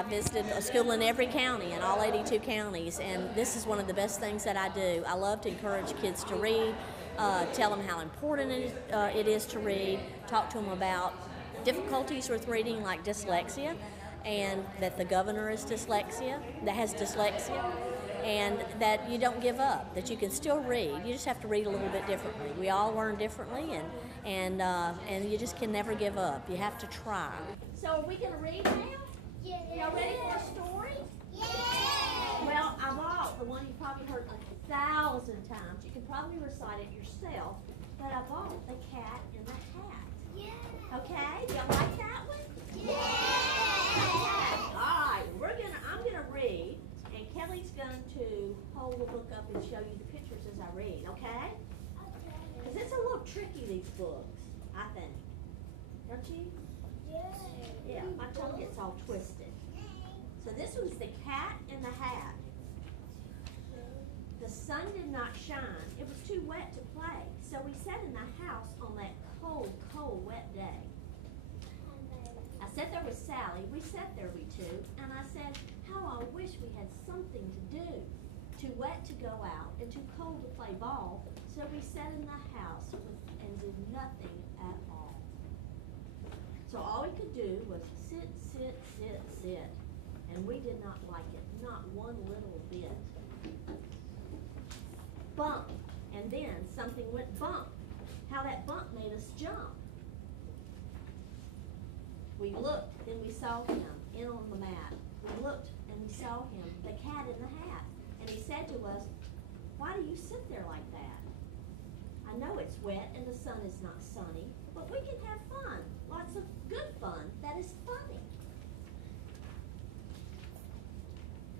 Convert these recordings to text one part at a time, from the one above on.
I've visited a school in every county, in all 82 counties, and this is one of the best things that I do. I love to encourage kids to read, tell them how important it is to read, talk to them about difficulties with reading like dyslexia, and that the governor is has dyslexia, and that you don't give up, that you can still read. You just have to read a little bit differently. We all learn differently, and you just can never give up. You have to try. So are we going to read now? Yeah. Y'all ready for a story? Yeah. Well, I bought the one you probably heard 1,000 times. You can probably recite it yourself, but I bought The Cat in the Hat. Yeah. Okay? Y'all like that one? Yeah. All right, I'm gonna read, and Kelly's going to hold the book up and show you the pictures as I read, okay? Because it's a little tricky, these books, I think. Don't you? Yeah, my tongue gets all twisted. So this one's The Cat in the Hat. The sun did not shine. It was too wet to play. So we sat in the house on that cold, cold, wet day. I sat there with Sally. We sat there, we two, and I said, how I wish we had something to do. Too wet to go out and too cold to play ball. So we sat in the house and did nothing at all. So all we could do was sit, sit, sit, sit. And we did not like it, not one little bit. Bump, and then something went bump. How that bump made us jump. We looked, then we saw him in on the mat. We looked and we saw him, the cat in the hat. And he said to us, why do you sit there like that? I know it's wet and the sun is not sunny, but we can have fun. Lots of good fun that is funny.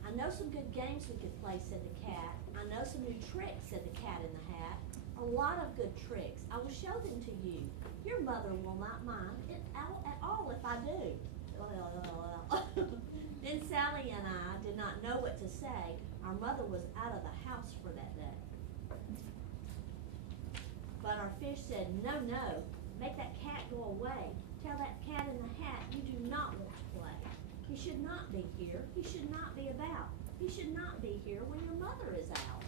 I know some good games we could play, said the cat. I know some new tricks, said the cat in the hat. A lot of good tricks. I will show them to you. Your mother will not mind it at all if I do. Then Sally and I did not know what to say. Our mother was out of the house for that day. But our fish said, no, no, make that cat go away. Tell that cat in the hat you do not want to play. He should not be here. He should not be about. He should not be here when your mother is out.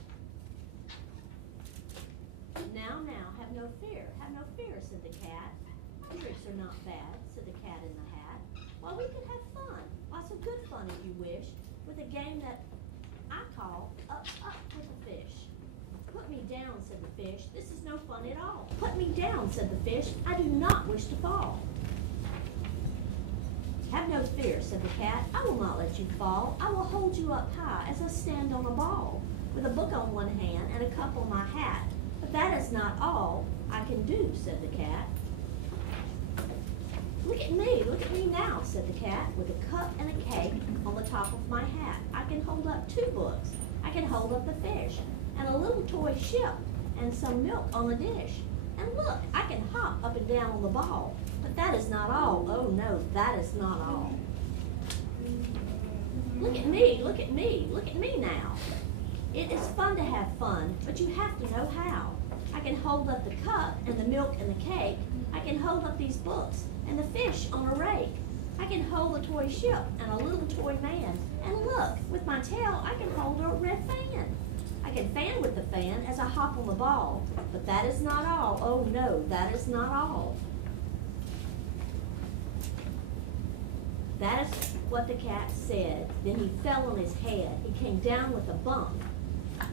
Now, have no fear. Have no fear, said the cat. My tricks are not bad, said the cat in the hat. Well, we could have fun. Lots of good fun if you wish, with a game that I call Up, Up with the Fish. Put me down, said the fish. This is no fun at all. Put me down, said the fish. I do not wish to fall. Have no fear, said the cat. I will not let you fall. I will hold you up high as I stand on a ball, with a book on one hand and a cup on my hat. But that is not all I can do, said the cat. Look at me now, said the cat, with a cup and a cake on the top of my hat. I can hold up 2 books. I can hold up the fish, and a little toy ship, and some milk on the dish. And look, I can hop up and down on the ball. But that is not all. Oh no, that is not all. Look at me now. It is fun to have fun, but you have to know how. I can hold up the cup and the milk and the cake. I can hold up these books and the fish on a rake. I can hold a toy ship and a little toy man. And look, with my tail, I can hold a red fan. I can fan with the fan as I hop on the ball. But that is not all. Oh no, that is not all. That is what the cat said. Then he fell on his head. He came down with a bump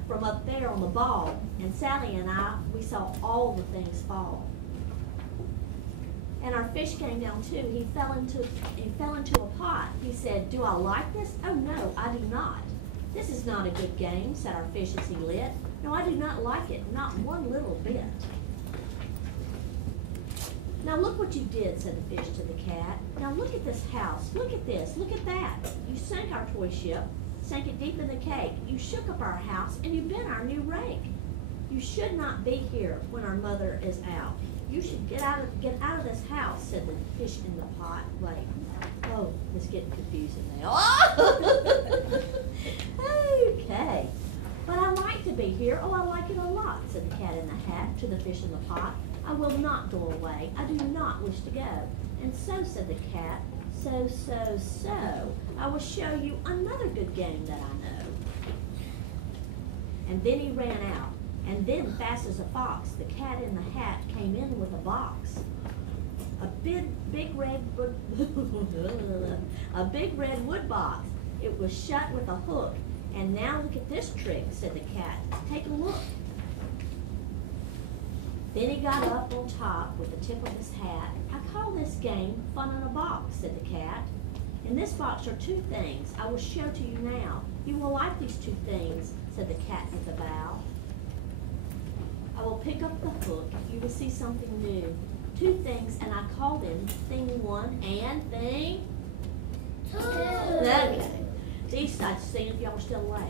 from up there on the ball. And Sally and I, we saw all the things fall. And our fish came down too. He fell into a pot. He said, do I like this? Oh no, I do not. This is not a good game, said our fish as he lit. No, I do not like it, not one little bit. Now look what you did, said the fish to the cat. Now look at this house, look at this, look at that. You sank our toy ship, sank it deep in the cake. You shook up our house and you bent our new rake. You should not be here when our mother is out. You should get out of this house, said the fish in the pot. Wait, oh, it's getting confusing now. Okay, but I like to be here. Oh, I like it a lot, said the cat in the hat to the fish in the pot. I will not go away. I do not wish to go. And so, said the cat, so, I will show you another good game that I know. And then he ran out. And then, fast as a fox, the cat in the hat came in with a box. A big red wood box. It was shut with a hook. And now look at this trick, said the cat. Take a look. Then he got up on top with the tip of his hat. I call this game Fun in a Box, said the cat. In this box are two things I will show to you now. You will like these two things, said the cat with a bow. I will pick up the hook. You will see something new. Two things, and I call them Thing 1 and Thing 2. Okay. These, I see if y'all are still awake.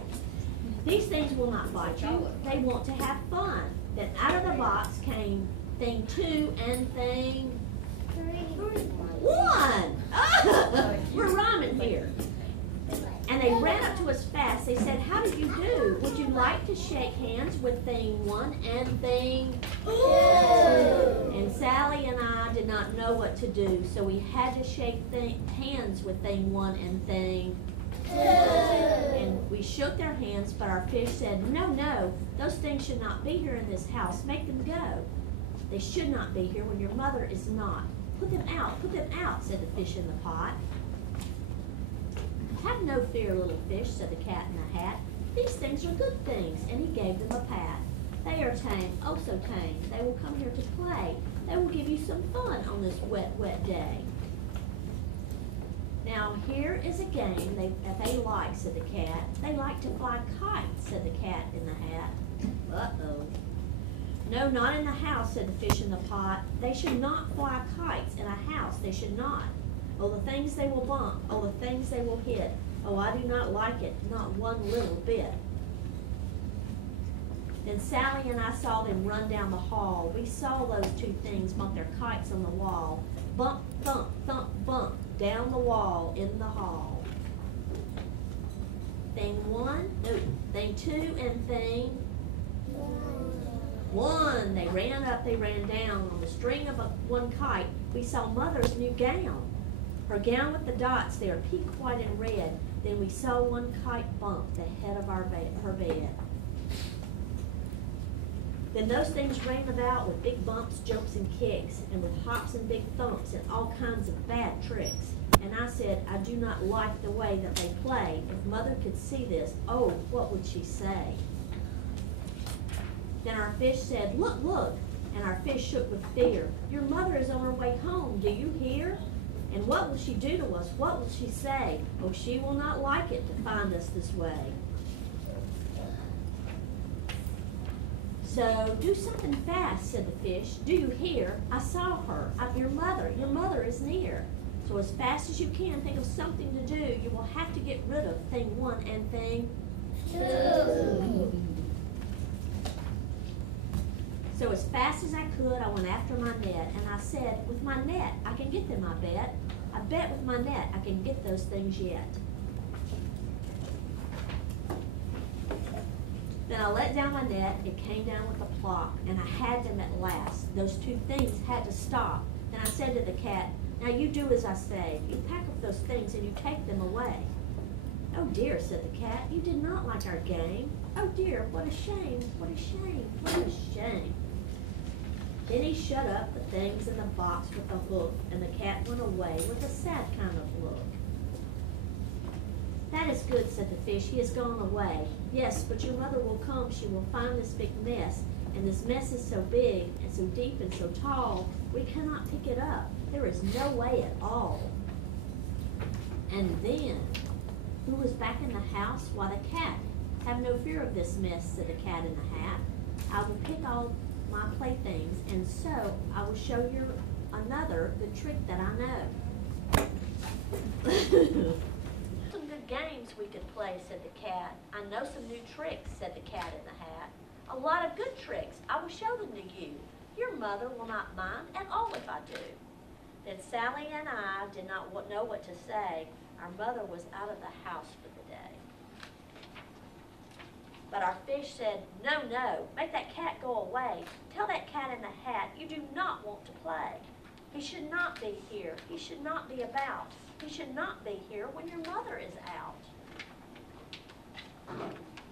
These things will not bite you. They want to have fun. Then out of the box came Thing 2 and Thing 1. We're rhyming here. And they ran up to us fast. They said, how did you do? Would you like to shake hands with Thing 1 and Thing 2? And Sally and I did not know what to do, so we had to shake hands with Thing 1 and Thing 2. And we shook their hands, but our fish said, no, no, those things should not be here in this house. Make them go. They should not be here when your mother is not. Put them out, said the fish in the pot. Have no fear, little fish, said the cat in the hat. These things are good things, and he gave them a pat. They are tame, oh so tame. They will come here to play. They will give you some fun on this wet, wet day. Now here is a game they like, said the cat. They like to fly kites, said the cat in the hat. Uh-oh. No, not in the house, said the fish in the pot. They should not fly kites in a house. They should not. Oh, the things they will bump. Oh, the things they will hit. Oh, I do not like it, not one little bit. Then Sally and I saw them run down the hall. We saw those two things bump their kites on the wall. Bump, thump, thump, bump, down the wall in the hall. Thing 1, no, Thing 2, and Thing 1. They ran up, they ran down. On the string of one kite, we saw Mother's new gown. Her gown with the dots there, pink, white, and red. Then we saw one kite bump the head of her bed. Then those things ran about with big bumps, jumps, and kicks, and with hops and big thumps and all kinds of bad tricks. And I said, I do not like the way that they play. If Mother could see this, oh, what would she say? Then our fish said, look, look. And our fish shook with fear. Your mother is on her way home. Do you hear? And what will she do to us? What will she say? Oh, she will not like it to find us this way. So, do something fast, said the fish. Do you hear? I saw her. Your mother is near. So as fast as you can, think of something to do. You will have to get rid of Thing 1 and Thing 2. So as fast as I could, I went after my net, and I said, with my net, I can get them, I bet. I bet with my net, I can get those things yet. Then I let down my net, it came down with a plop, and I had them at last. Those two things had to stop. Then I said to the cat, now you do as I say. You pack up those things and you take them away. Oh dear, said the cat, you did not like our game. Oh dear, what a shame, what a shame, what a shame. Then he shut up the things in the box with a hook, and the cat went away with a sad kind of look. That is good, said the fish, he has gone away. Yes, but your mother will come, she will find this big mess, and this mess is so big, and so deep, and so tall, we cannot pick it up. There is no way at all. And then, who was back in the house? Why, the cat. Have no fear of this mess, said the cat in the hat. I will pick all my playthings, and so I will show you another good trick that I know. Some good games we could play, said the cat. I know some new tricks, said the cat in the hat. A lot of good tricks. I will show them to you. Your mother will not mind at all if I do. Then Sally and I did not know what to say. Our mother was out of the house for the day. But our fish said, no, no, make that cat go away. Tell that cat in the hat you do not want to play. He should not be here. He should not be about. He should not be here when your mother is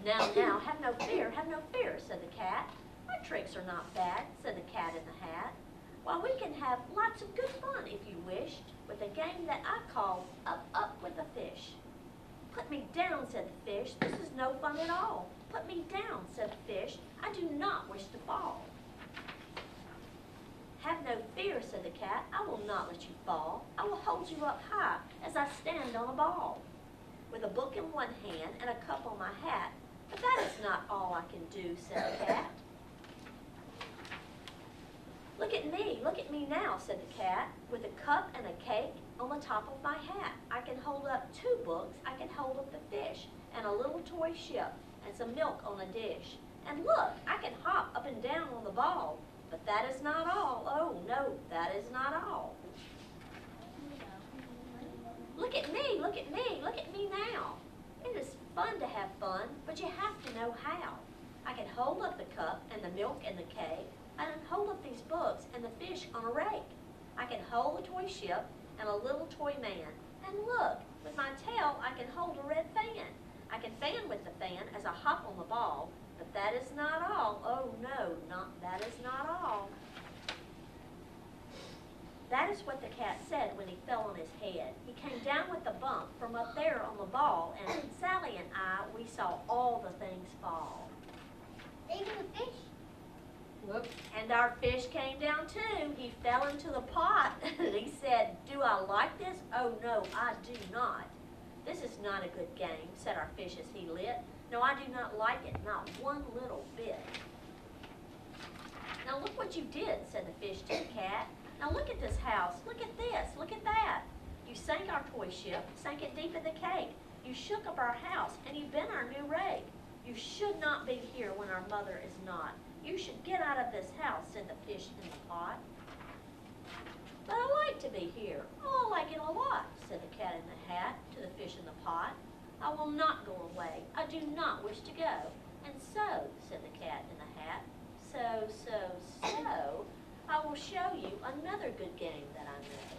Now, have no fear, said the cat. My tricks are not bad, said the cat in the hat. Well, we can have lots of good fun, if you wish, with a game that I call Up, Up with the Fish. Put me down, said the fish. This is no fun at all. Put me down, said the fish. I do not wish to fall. Have no fear, said the cat. I will not let you fall. I will hold you up high as I stand on a ball, with a book in one hand and a cup on my hat. But that is not all I can do, said the cat. Look at me now, said the cat, with a cup and a cake on the top of my hat. I can hold up 2 books, I can hold up the fish, and a little toy ship, and some milk on a dish. And look, I can hop up and down on the ball. But that is not all. Oh, no, that is not all. Look at me now. It is fun to have fun, but you have to know how. I can hold up the cup and the milk and the cake. I can hold up these books and the fish on a rake. I can hold a toy ship and a little toy man. And look, with my tail, I can hold a red fan. I can fan with the fan as I hop on the ball. But that is not all. Oh no, that is not all. That is what the cat said when he fell on his head. He came down with a bump from up there on the ball, and Sally and I, we saw all the things fall. Even the fish? Whoops. And our fish came down too. He fell into the pot, and he said, "Do I like this? Oh no, I do not. This is not a good game," said our fish as he lit. "No, I do not like it, not one little bit." "Now look what you did," said the fish to the cat. "Now look at this house, look at this, look at that. You sank our toy ship, sank it deep in the cake. You shook up our house, and you bent our new rake. You should not be here when our mother is not. You should get out of this house," said the fish in the pot. "But I like to be here. Oh, I like it a lot," said the cat in the hat to the fish in the pot. "I will not go away. I do not wish to go." "And so," said the cat in the hat, so, I will show you another good game that I know."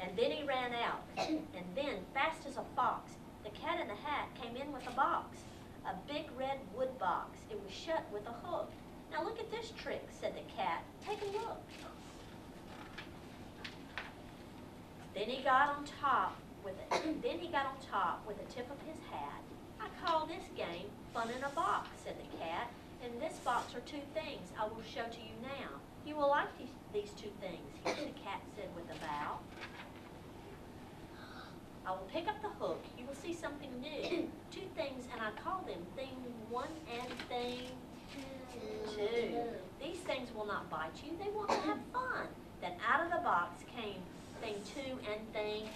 And then he ran out, and then, fast as a fox, the cat in the hat came in with a box, a big red wood box. It was shut with a hook. "Now look at this trick," said the cat. "Take a look." Then he got on top with the tip of his hat. "I call this game Fun in a Box," said the cat. "In this box are 2 things I will show to you now. You will like these 2 things," the cat said with a bow. "I will pick up the hook. You will see something new. 2 things, and I call them Thing 1 and Thing 2. These things will not bite you. They want to have fun." Then out of the box came Thing 2 and Thing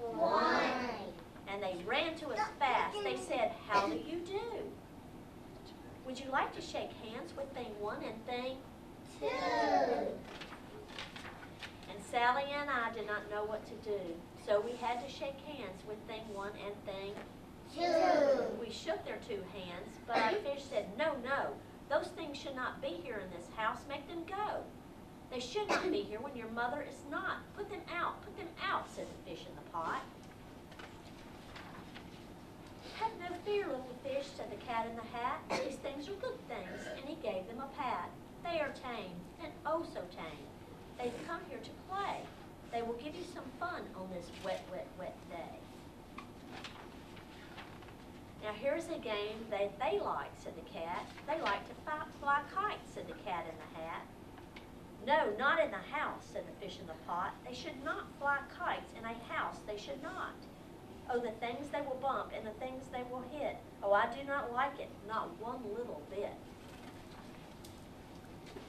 1. And they ran to us fast. They said, "How do you do? Would you like to shake hands with Thing 1 and Thing 2? And Sally and I did not know what to do, so we had to shake hands with Thing 1 and Thing 2. We shook their 2 hands, but our fish said, "No, those things should not be here in this house. Make them go. They should not be here when your mother is not. Put them out, said the fish in the pot. "Have no fear, little fish," said the cat in the hat. "These things are good things," and he gave them a pat. "They are tame, and oh so tame. They've come here to play. They will give you some fun on this wet, wet, wet day." "Now here's a game that they like," said the cat. "They like to fly kites," said the cat in the hat. "No, not in the house," said the fish in the pot. "They should not fly kites in a house, they should not. Oh, the things they will bump and the things they will hit. Oh, I do not like it, not one little bit."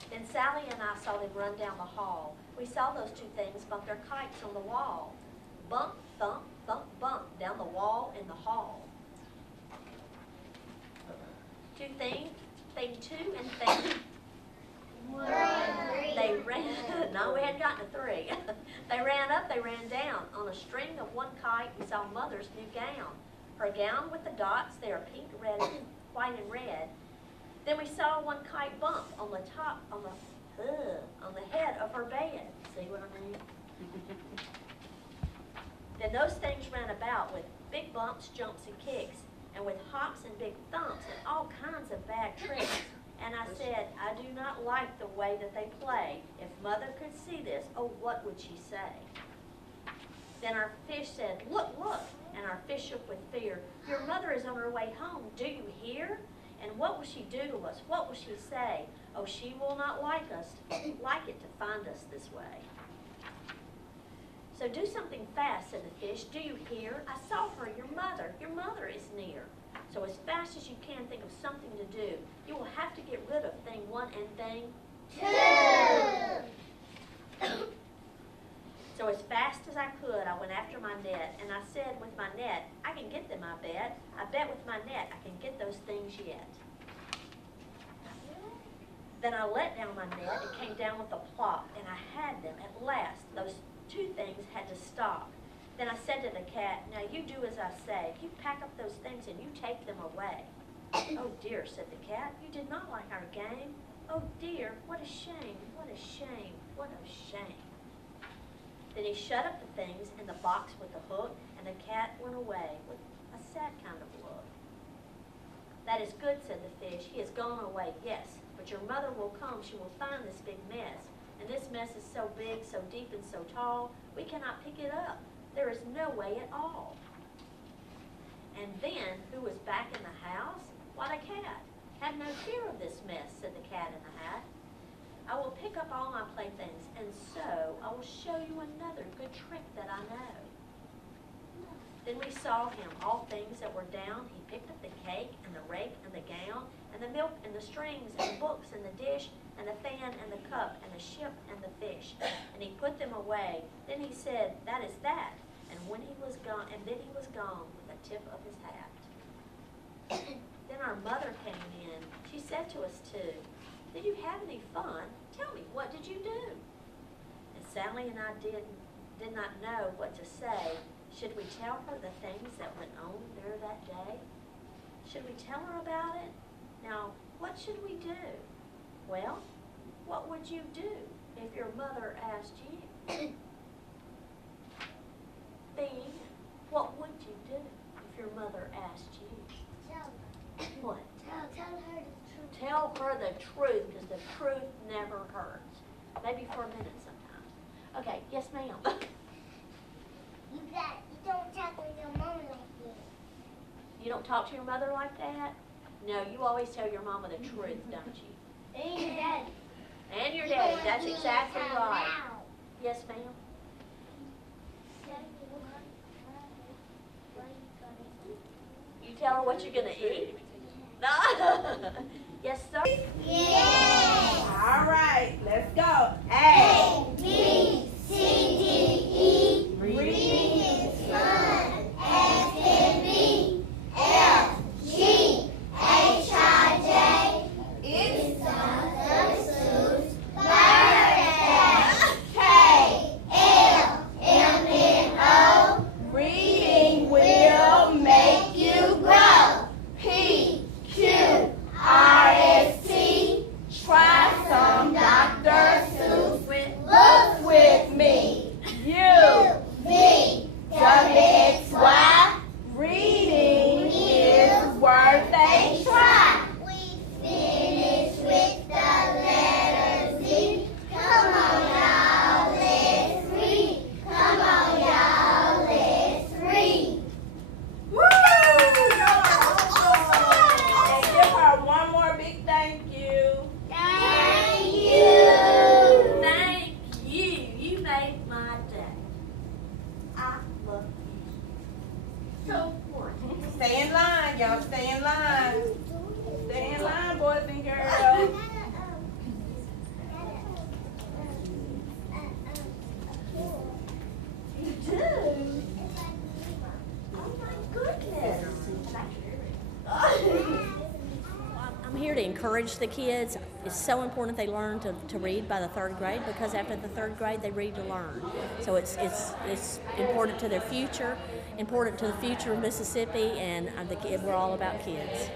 Then Sally and I saw them run down the hall. We saw those 2 things bump their kites on the wall. Bump, thump, thump, bump down the wall in the hall. 2 things, Thing 2 and Thing 1. They ran, no, we hadn't gotten to 3. They ran up, they ran down. On a string of one kite, we saw Mother's new gown. Her gown with the dots, they are pink, red, white, and red. Then we saw one kite bump on the top, on the head of her bed. See what I mean? Then those things ran about with big bumps, jumps, and kicks. and with hops and big thumps and all kinds of bad tricks. And I said, I do not like the way that they play. If Mother could see this, oh, what would she say? Then our fish said, look, look, and our fish shook with fear. Your mother is on her way home, do you hear? And what will she do to us? What will she say? Oh, she will not like it to find us this way. So do something fast, said the fish. Do you hear? I saw her, your mother is near. So as fast as you can, think of something to do. You will have to get rid of thing 1 and thing 2. So as fast as I could, I went after my net, and I said with my net, I can get them, I bet. I bet with my net I can get those things yet. Then I let down my net and came down with a plop, and I had them at last. Those 2 things had to stop. Then I said to the cat, now you do as I say. You pack up those things and you take them away. Oh dear, said the cat, you did not like our game. Oh dear, what a shame, what a shame, what a shame. Then he shut up the things in the box with the hook, and the cat went away with a sad kind of look. That is good, said the fish. He has gone away, yes, but your mother will come. She will find this big mess. And this mess is so big, so deep, and so tall, we cannot pick it up. There is no way at all. And then, who was back in the house? Why, the cat. Have no fear of this mess, said the cat in the hat. I will pick up all my playthings, and so I will show you another good trick that I know. Then we saw him, all things that were down. He picked up the cake, and the rake, and the gown, and the milk, and the strings, and the books, and the dish, and the fan, and the cup, and the ship, and the fish. And he put them away. Then he said, that is that. And when he was gone, and then he was gone with the tip of his hat. Then our mother came in. She said to us too, did you have any fun? Tell me, what did you do? And Sally and I did not know what to say. Should we tell her the things that went on there that day? Should we tell her about it? Now, what should we do? Well, what would you do if your mother asked you? Thing, what would you do if your mother asked you? Tell her. What? Tell her the truth. Tell her the truth, because the truth never hurts. Maybe for a minute sometimes. Okay, yes ma'am. You don't talk to your mom like this. You don't talk to your mother like that? No, you always tell your mama the truth, don't you? And your daddy. And your daddy, that's exactly right. Now. Yes ma'am. You tell her what you're going to eat? No. Yes, sir? Yeah. All right, let's go. A, B, C, D, E. Reading is fun. S, N, B, L, G, H, I, J. It's Dr. Seuss' birthday. K, L, M, N, O. Reading will make you grow. P, Q, R, S, T. Try some Dr. Seuss Look with me. U, V, W, X, Y. reading is worth a try. We finish with the letter Z. Come on, y'all, let's read. Come on, y'all, let's read. Woo! And give her one more big thank you. Thank you. Thank you. You made my day. I love you. So important. Stay in line, y'all. Stay in line. Stay in line, boys and girls. You do? Oh my goodness. I'm here to encourage the kids. It's so important they learn to read by the 3rd grade, because after the 3rd grade they read to learn. So it's important to their future, important to the future of Mississippi, and we're all about kids.